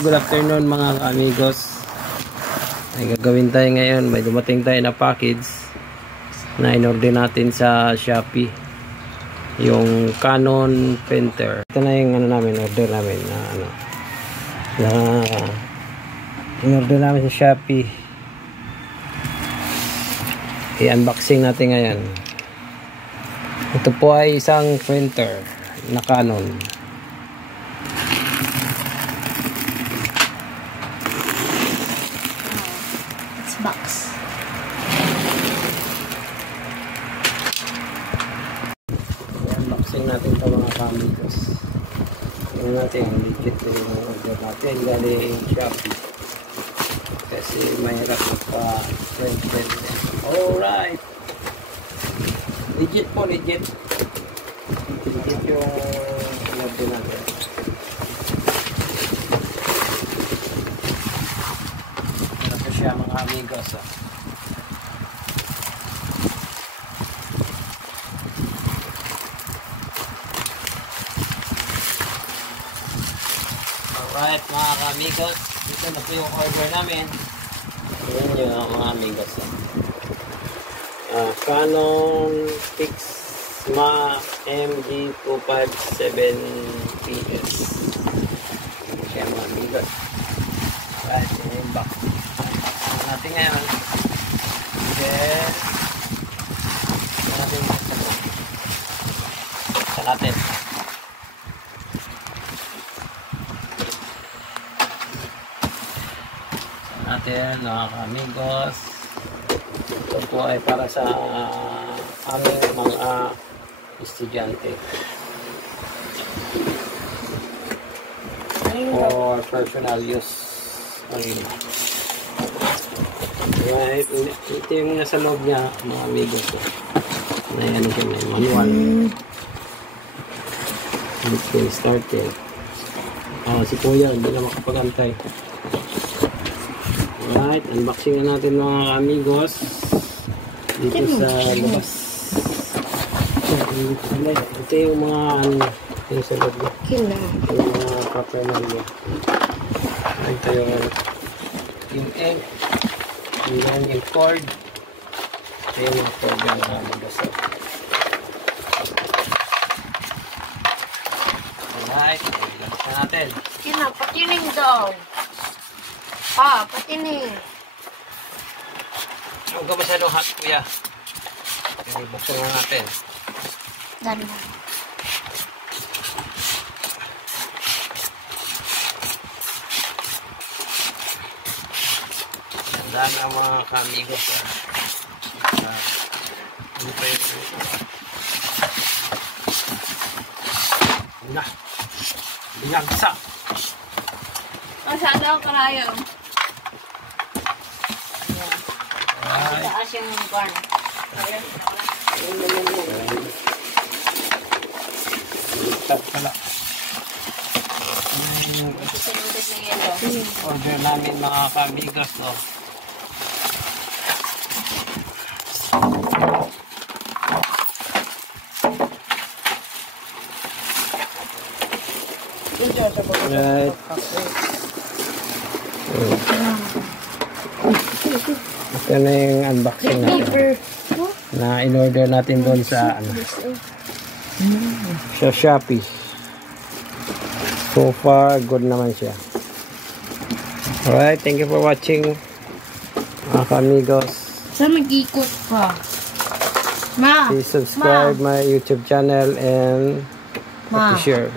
good afternoon mga amigos. Ay gagawin tayo ngayon. May dumating tayo na package na in-order natin sa Shopee. Yung Canon printer. Ito na yung namin, order namin na in-order namin sa Shopee. I-unboxing natin ngayon. Ito po ay isang printer na Canon. Box. Unboxing natin ito mga kamigos. Tingnan natin ang legit yung order natin galing Shopee. Kasi mahirap magpa-print. Alright! Legit po, legit. Legit yung order natin. Siya mga amigos. Alright mga amigos, ito na po yung order namin. Ayan yung mga amigos. Canon Pixma MD257PS. Siya mga amigos. Alright, yun yung box natin ngayon. Then sa natin mga amigos, ito po ay para sa aming mga estudyante for personal use only. Right, ito yung nasa loob niya mga amigos. Ayan siya, may manual. Okay, started. Si Kuya, hindi na makapagantay. Alright, unboxing na natin mga amigos. Dito sa labas. Ito yung mga yung sa loob niya. Yung mga papernal niya. Ito yung egg. Yan yung cord. Ito yung cord ng amigos. Alright, ilagay na natin. Patining daw. Patining. Huwag ka masyadong hot, Kuya. Okay, buksan na natin. Dali. Tandaan ang mga kamigos. Ano pa yun? Binagsak. Masyado ang karayo. Taas yung corn. Ligtad pala. Order namin mga kamigos. Right. Ito na yung unboxing natin na in-order natin doon sa sa Shopee. So far, good naman siya. Alright, thank you for watching mga kamigos. Saan mag-ikot pa? Please subscribe my YouTube channel and share.